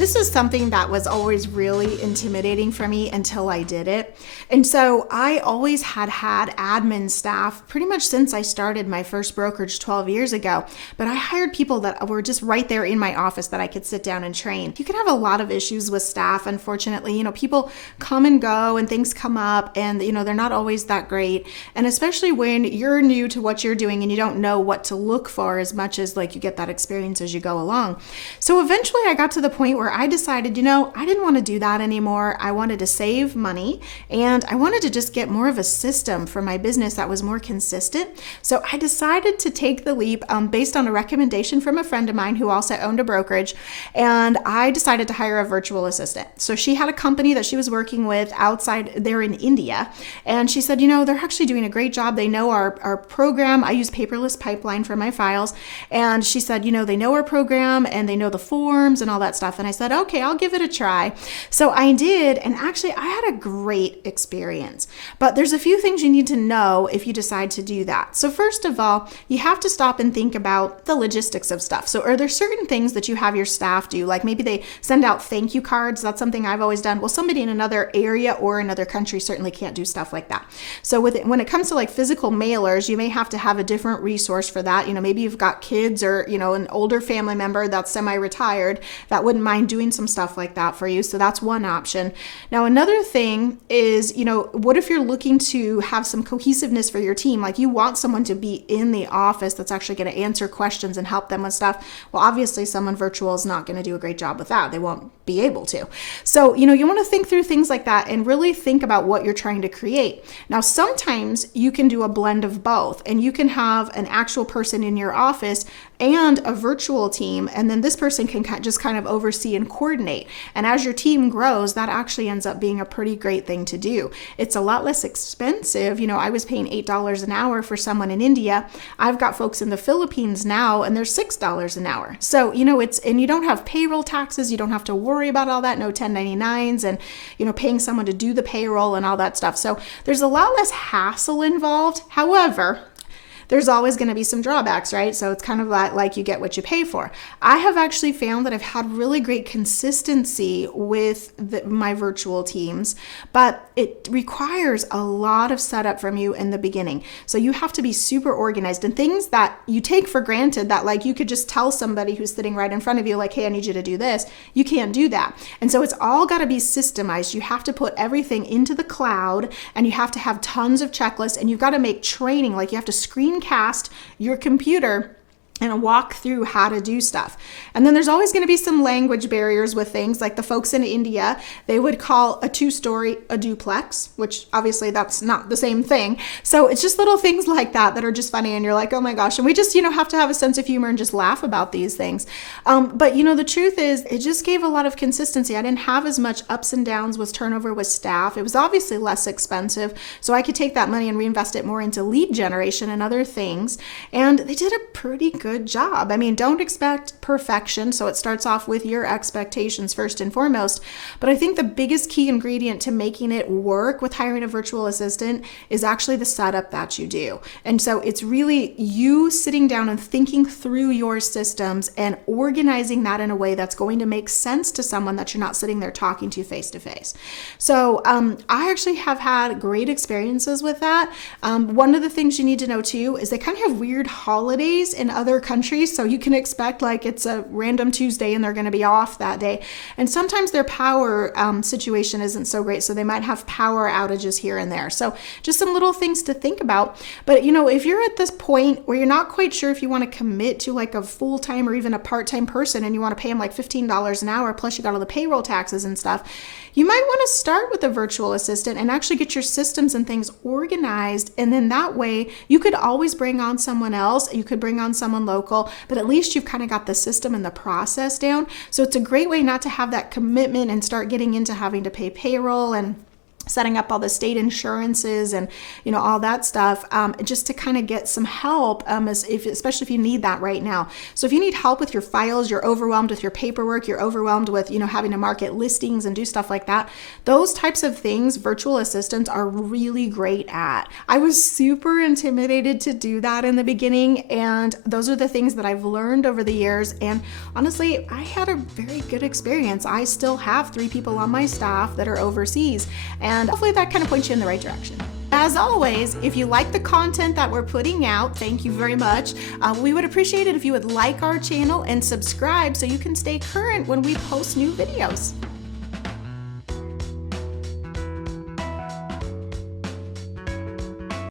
This is something that was always really intimidating for me until I did it. And so I always had admin staff pretty much since I started my first brokerage 12 years ago. But I hired people that were just right there in my office that I could sit down and train. You can have a lot of issues with staff, unfortunately. People come and go and things come up and, they're not always that great. And especially when you're new to what you're doing and you don't know what to look for as much as like you get that experience as you go along. So eventually I got to the point where I decided, I didn't want to do that anymore. I wanted to save money and I wanted to just get more of a system for my business that was more consistent. So I decided to take the leap based on a recommendation from a friend of mine who also owned a brokerage. And I decided to hire a virtual assistant. So she had a company that she was working with outside there in India. And she said, they're actually doing a great job. They know our program. I use paperless pipeline for my files. And she said, they know our program and they know the forms and all that stuff. And I said, okay, I'll give it a try. So I did. And actually I had a great experience, but there's a few things you need to know if you decide to do that. So first of all, you have to stop and think about the logistics of stuff. So are there certain things that you have your staff do? Like maybe they send out thank you cards. That's something I've always done. Well, somebody in another area or another country certainly can't do stuff like that. So when it comes to like physical mailers, you may have to have a different resource for that. Maybe you've got kids or, an older family member that's semi-retired that wouldn't mind doing some stuff like that for you. So that's one option. Now, another thing is, what if you're looking to have some cohesiveness for your team? Like you want someone to be in the office that's actually going to answer questions and help them with stuff. Well, obviously someone virtual is not going to do a great job with that. They won't be able to. So, you want to think through things like that and really think about what you're trying to create. Now, sometimes you can do a blend of both and you can have an actual person in your office and a virtual team. And then this person can just kind of oversee and coordinate. And as your team grows, that actually ends up being a pretty great thing to do. It's a lot less expensive. I was paying $8 an hour for someone in India. I've got folks in the Philippines now and they're $6 an hour. So, and you don't have payroll taxes. You don't have to worry about all that. No 1099s and, paying someone to do the payroll and all that stuff. So there's a lot less hassle involved. However, there's always going to be some drawbacks, right? So it's kind of like you get what you pay for. I have actually found that I've had really great consistency with my virtual teams, but it requires a lot of setup from you in the beginning. So you have to be super organized and things that you take for granted that like you could just tell somebody who's sitting right in front of you, like, hey, I need you to do this. You can't do that. And so it's all got to be systemized. You have to put everything into the cloud and you have to have tons of checklists and you've got to make training, like you have to screencast your computer and walk through how to do stuff. And then there's always going to be some language barriers with things like the folks in India, they would call a 2-story a duplex, which obviously that's not the same thing. So it's just little things like that are just funny. And you're like, oh my gosh. And we just, have to have a sense of humor and just laugh about these things. But the truth is it just gave a lot of consistency. I didn't have as much ups and downs with turnover with staff. It was obviously less expensive. So I could take that money and reinvest it more into lead generation and other things. And they did a pretty good job. I mean, don't expect perfection. So it starts off with your expectations first and foremost. But I think the biggest key ingredient to making it work with hiring a virtual assistant is actually the setup that you do. And so it's really you sitting down and thinking through your systems and organizing that in a way that's going to make sense to someone that you're not sitting there talking to face to face. So I actually have had great experiences with that. One of the things you need to know too is they kind of have weird holidays in other countries. So you can expect like it's a random Tuesday and they're going to be off that day. And sometimes their power situation isn't so great. So they might have power outages here and there. So just some little things to think about. But if you're at this point where you're not quite sure if you want to commit to like a full-time or even a part-time person and you want to pay them like $15 an hour, plus you got all the payroll taxes and stuff, you might want to start with a virtual assistant and actually get your systems and things organized. And then that way you could always bring on someone else. You could bring on someone local, but at least you've kind of got the system and the process down. So it's a great way not to have that commitment and start getting into having to pay payroll and setting up all the state insurances and all that stuff, just to kind of get some help, especially if you need that right now. So if you need help with your files, you're overwhelmed with your paperwork, you're overwhelmed with having to market listings and do stuff like that, those types of things virtual assistants are really great at. I was super intimidated to do that in the beginning, and those are the things that I've learned over the years, and honestly, I had a very good experience. I still have 3 people on my staff that are overseas, and hopefully that kind of points you in the right direction. As always, if you like the content that we're putting out, thank you very much. We would appreciate it if you would like our channel and subscribe so you can stay current when we post new videos.